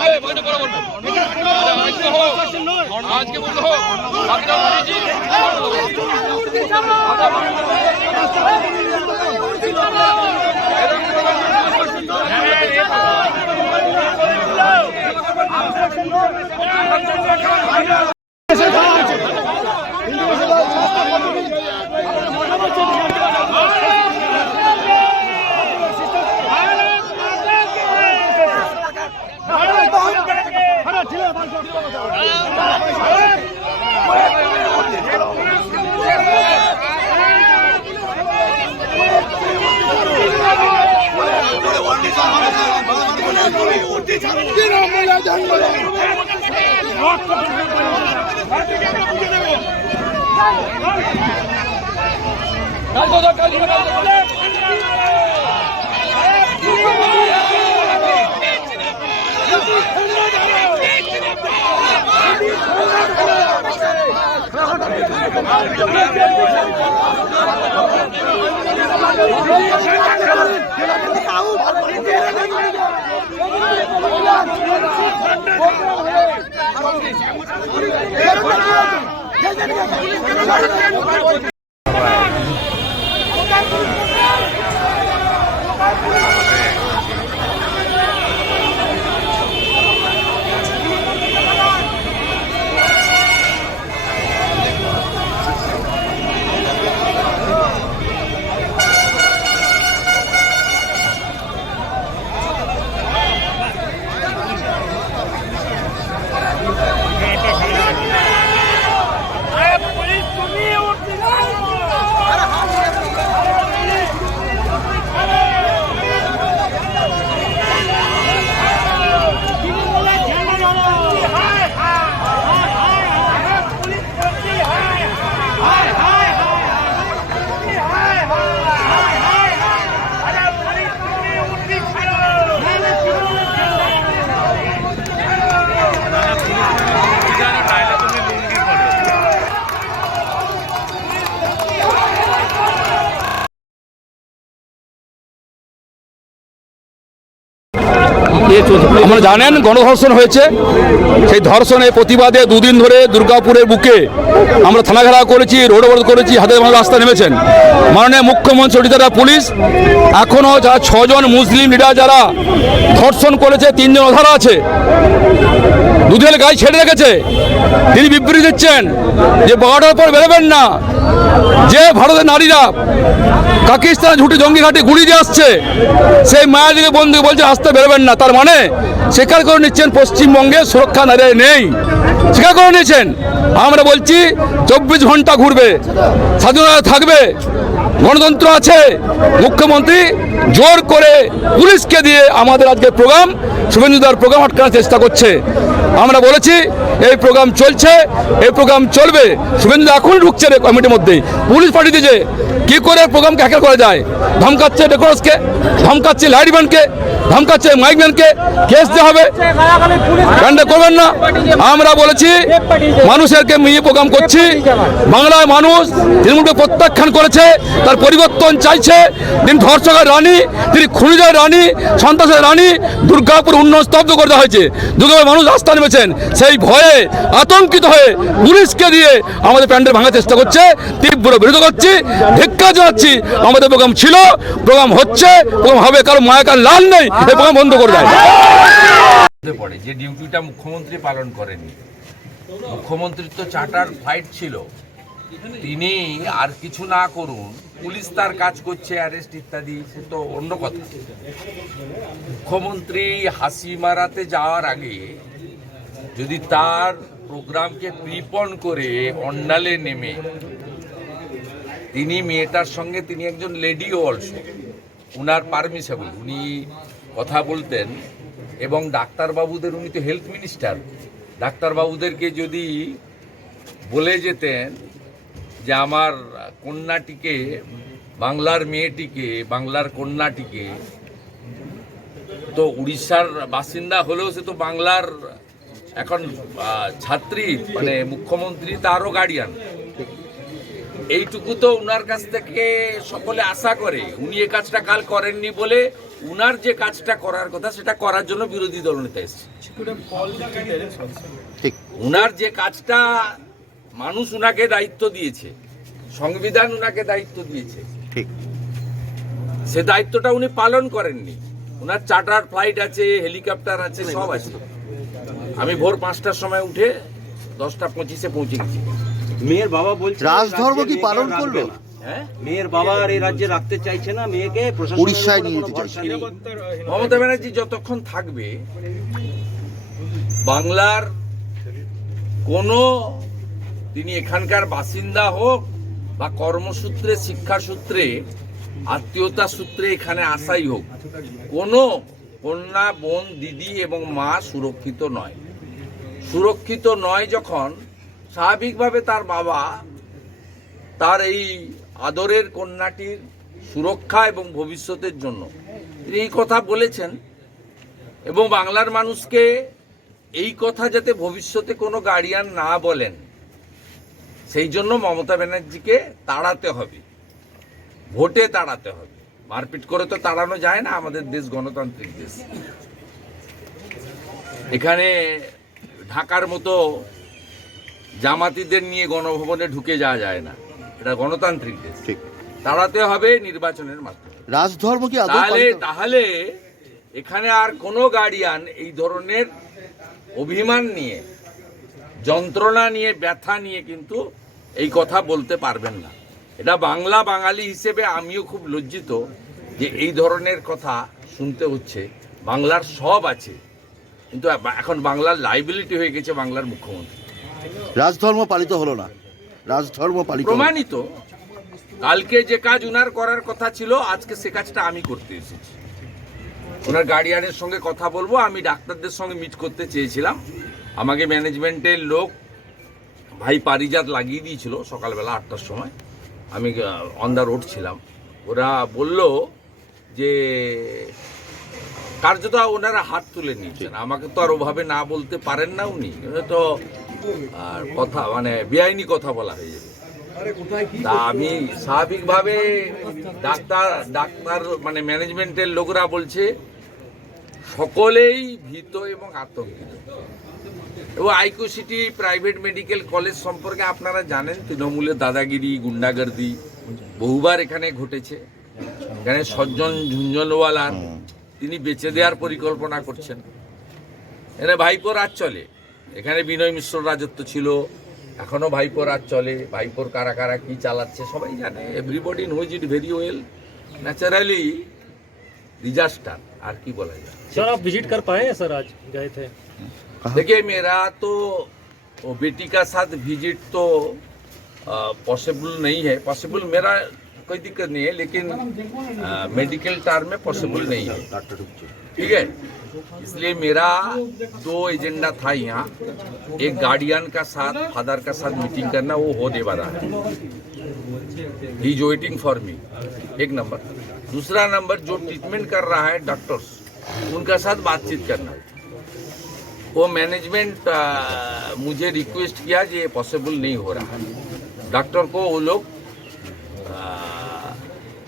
আজকে হবে মাইনে করা বলব আজকে হোক। আজকে বলতে হোক বাকিটা বলেছি কাল তো কাল আপনারা জানেন, গণধর্ষণ হয়েছে। সেই ধর্ষণের প্রতিবাদে দুদিন ধরে দুর্গাপুরের বুকে আমরা থানা করেছি, রোড অবরোধ করেছি, হাতে রাস্তা নেমেছেন। মাননীয় মুখ্যমন্ত্রী অডিতারা পুলিশ, এখনও যারা ছজন মুসলিম লিডার যারা ধর্ষণ করেছে, তিনজন অধারা আছে। দুদিনের গায়ে ছেড়ে রেখেছে। তিনি বিবৃতি দিচ্ছেন যে বারোটার পর বেরোবেন না। যে ভারতের নারীরা পাকিস্তান ঝুটি জঙ্গি ঘাটে গুলি দিয়ে আসছে। সেই মায়াদিকে বন্ধু বলছে, আসতে বেরোবেন না। তার মানে স্বীকার করে নিচ্ছেন পশ্চিমবঙ্গে সুরক্ষা নারী নেই। স্বীকার করে নিয়েছেন। আমরা বলছি, চব্বিশ ঘণ্টা ঘুরবে, স্বাধীনতা থাকবে। গণতন্ত্র আছে, মুখ্যমন্ত্রী জোর করে পুলিশকে দিয়ে আমাদের আজকে প্রোগ্রাম শুভেন্দুদার প্রোগ্রাম আটকানোর চেষ্টা করছে। আমরা বলেছি, এই প্রোগ্রাম চলছে, এই প্রোগ্রাম চলবে। শুভেন্দু এখন ঢুকছে কমিটির মধ্যে পুলিশ পাঠিয়ে দিয়েছে, কি করে প্রোগ্রামকে হ্যাকেল করা যায়? ধমকাচ্ছে ডেকোরসকে, ধমকাচ্ছে লাইটম্যানকে ধমকাচ্ছে মাইকম্যানকে কেস দেওয়া হবে। ব্যান্ডে করবেন না। আমরা বলেছি, মানুষেরকে নিয়ে প্রোগ্রাম করছি। বাংলার মানুষ তৃণমূলকে প্রত্যাখ্যান করেছে তার পরিবর্তন চাইছে। তিনি ধর্ষকের রানী, তিনি খুনিদের রানী, সন্ত্রাসের রানী, দুর্গাপুর উন্নয়ন স্তব্ধ করে দেওয়া হয়েছে। দুর্গাপুর মানুষ রাস্তা নেমেছেন। সেই ভয়ে আতঙ্কিত হয়ে পুলিশকে দিয়ে আমাদের প্যান্ডেল ভাঙার চেষ্টা করছে। তীব্র বিরোধ করছি ধিক্কা জানাচ্ছি। আমাদের প্রোগ্রাম ছিল, প্রোগ্রাম হচ্ছে, প্রোগ্রাম হবে, কারও মায়া, কার লাল নেই, এই প্রোগ্রাম বন্ধ করে দেয়। পড়ে। যে ডিউটিটা মুখ্যমন্ত্রী পালন করেননি, মুখ্যমন্ত্রীর তো চার্টার ফ্লাইট ছিল। তিনি আর কিছু না করুন, পুলিশ তার কাজ করছে অ্যারেস্ট ইত্যাদি, সে তো অন্য কথা। মুখ্যমন্ত্রী হাসি মারাতে যাওয়ার আগে যদি তার প্রোগ্রামকে প্রিপন করে অন্ডালে নেমে, তিনি মেয়েটার সঙ্গে, তিনি একজন লেডিও অলসো উনার পারমিশেবল উনি কথা বলতেন এবং ডাক্তারবাবুদের, উনি তো হেলথ মিনিস্টার ডাক্তারবাবুদেরকে যদি বলে যেতেন যে আমার কন্যাটিকে বাংলার মেয়েটিকে বাংলার কন্যাটিকে তো উড়িষ্যার বাসিন্দা হলেও সে তো বাংলার এখন ছাত্রী মানে মুখ্যমন্ত্রী তারও গার্ডিয়ান এইটুকু তো উনার কাছ থেকে সকলে আশা করে উনি এ কাজটা কাল করেননি বলে উনার যে কাজটা করার কথা সেটা করার জন্য বিরোধী দলনেতা এসছে। ঠিক। উনার যে কাজটা মানুষ উনাকে দায়িত্ব দিয়েছে সংবিধান উনাকে দায়িত্ব দিয়েছে। ঠিক। সে দায়িত্বটা উনি পালন করেননি। উনার চার্টার ফ্লাইট আছে হেলিকপ্টার আছে সব আছে। আমি ভোর পাঁচটার সময় উঠে দশটা পঁচিশে পৌঁছে গেছি। মেয়ের বাবা বলছে রাজধর্ম কি পালন করল? হ্যাঁ? মেয়ের বাবা আর এই রাজ্যে রাখতে চাইছে না মেয়েকে উড়িষ্যায় নিয়ে যেতে চাইছে। মমতা ব্যানার্জি যতক্ষণ থাকবে বাংলার কোনো তিনি এখানকার বাসিন্দা হোক বা কর্মসূত্রে, শিক্ষাসূত্রে, আত্মীয়তা সূত্রে এখানে আসাই হোক, কোনো কন্যা, বোন, দিদি এবং মা সুরক্ষিত নয়। সুরক্ষিত নয় যখন স্বাভাবিকভাবে তার বাবা তার এই আদরের কন্যাটির সুরক্ষা এবং ভবিষ্যতের জন্য। তিনি এই কথা বলেছেন এবং বাংলার মানুষকে এই কথা যাতে ভবিষ্যতে কোনো গার্ডিয়ান না বলেন। সেই জন্য মমতা ব্যানার্জিকে তাড়াতে হবে। ভোটে তাড়াতে হবে। মারপিট করে তো তাড়ানো যায় না আমাদের দেশ গণতান্ত্রিক দেশ। এখানে ঢাকার মতো জামাতিদের নিয়ে গণভবনে ঢুকে যাওয়া যায় না। এটা গণতান্ত্রিক দেশ। ঠিক। তাড়াতে হবে নির্বাচনের মাধ্যমে। রাজধর্ম কি তাহলে তাহলে এখানে আর কোনো গার্ডিয়ান এই ধরনের অভিমান নিয়ে যন্ত্রণা নিয়ে ব্যথা নিয়ে কিন্তু এই কথা বলতে পারবেন না। এটা বাংলা বাঙালি হিসেবে আমিও খুব লজ্জিত যে এই ধরনের কথা শুনতে হচ্ছে। বাংলার সব আছে। কিন্তু এখন বাংলার লাইবিলিটি হয়ে গেছে বাংলার মুখ্যমন্ত্রী। রাজধর্ম পালিত হলো না। রাজধর্ম পালিত। প্রমাণিত। কালকে যে কাজ উনার করার কথা ছিল আজকে সে কাজটা আমি করতে এসেছি। ওনার গার্ডিয়ানের সঙ্গে কথা বলব। আমি ডাক্তারদের সঙ্গে মিট করতে চেয়েছিলাম। আমাকে ম্যানেজমেন্টের লোক ভাই পারিজাত লাগিয়ে দিয়েছিল সকালবেলা আটটার সময়। আমি অন দ্য রোড ছিলাম। ওরা বলল যে কার্যত ওনারা হাত তুলে নিয়েছেন। আমাকে তো আর ওভাবে না বলতে পারেন না উনি। তো আর কথা মানে বেআইনি কথা বলা হয়ে যাবে। তা আমি স্বাভাবিকভাবে ডাক্তার ডাক্তার মানে ম্যানেজমেন্টের লোকরা বলছে সকলেই ভীত এবং আতঙ্কিত। এবং আইকো সিটি প্রাইভেট মেডিকেল কলেজ সম্পর্কে আপনারা জানেন তৃণমূলের দাদাগিরি গুন্ডাগর্দি বহুবার এখানে ঘটেছে এখানে সজ্জন ঝুঞ্ঝনওয়ালার তিনি বেঁচে দেওয়ার পরিকল্পনা করছেন এখানে ভাইপো রাজ চলে এখানে বিনয় মিশ্র রাজত্ব ছিল এখনো ভাইপো রাজ চলে ভাইপোর কারা কারা কি চালাচ্ছে সবাই জানে everybody knows it very well naturally disaster আর কি বলা যায় सर आप विजिट कर पाए हैं सर आज गए थे देखिए मेरा तो बेटी का साथ विज़िट तो पॉसिबल नहीं है। पॉसिबल मेरा कोई दिक्कत नहीं है लेकिन आ, मेडिकल टार्म में पॉसिबल नहीं है। ठीक है? इसलिए मेरा दो एजेंडा था यहाँ। एक गार्डियन का साथ फादर का साथ मीटिंग करना वो होने वाला है। He is waiting for me एक नंबर दूसरा नंबर जो ट्रीटमेंट कर रहा है डॉक्टर्स उनका साथ बातचीत करना। वो मैनेजमेंट आ, मुझे रिक्वेस्ट किया कि ये पॉसिबल नहीं हो रहा। डॉक्टर को वो लोग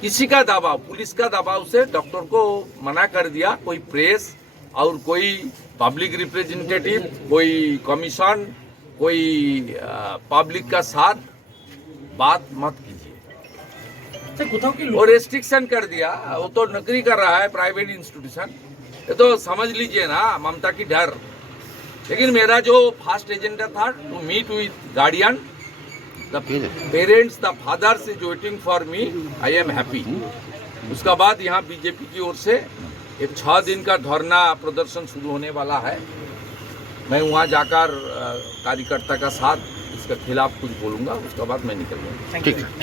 किसी का दबाव पुलिस का दबाव से डॉक्टर को मना कर दिया। कोई प्रेस और कोई पब्लिक रिप्रेजेंटेटिव कोई कमीशन कोई पब्लिक का साथ बात मत कीजिए। वो रेस्ट्रिक्शन कर दिया। वो तो नौकरी कर रहा है प्राइवेट इंस्टीट्यूशन ये तो समझ लीजिए ना ममता की डर। लेकिन मेरा जो फास्ट एजेंडा था to meet with guardian the parents the fathers is waiting for me I am happy उसका बाद यहाँ बीजेपी की ओर से एक छः दिन का धरना प्रदर्शन शुरू होने वाला है। मैं वहाँ जाकर कार्यकर्ता का साथ इसके खिलाफ कुछ बोलूँगा उसके बाद मैं निकल जाऊँगा। ठीक ठीक है।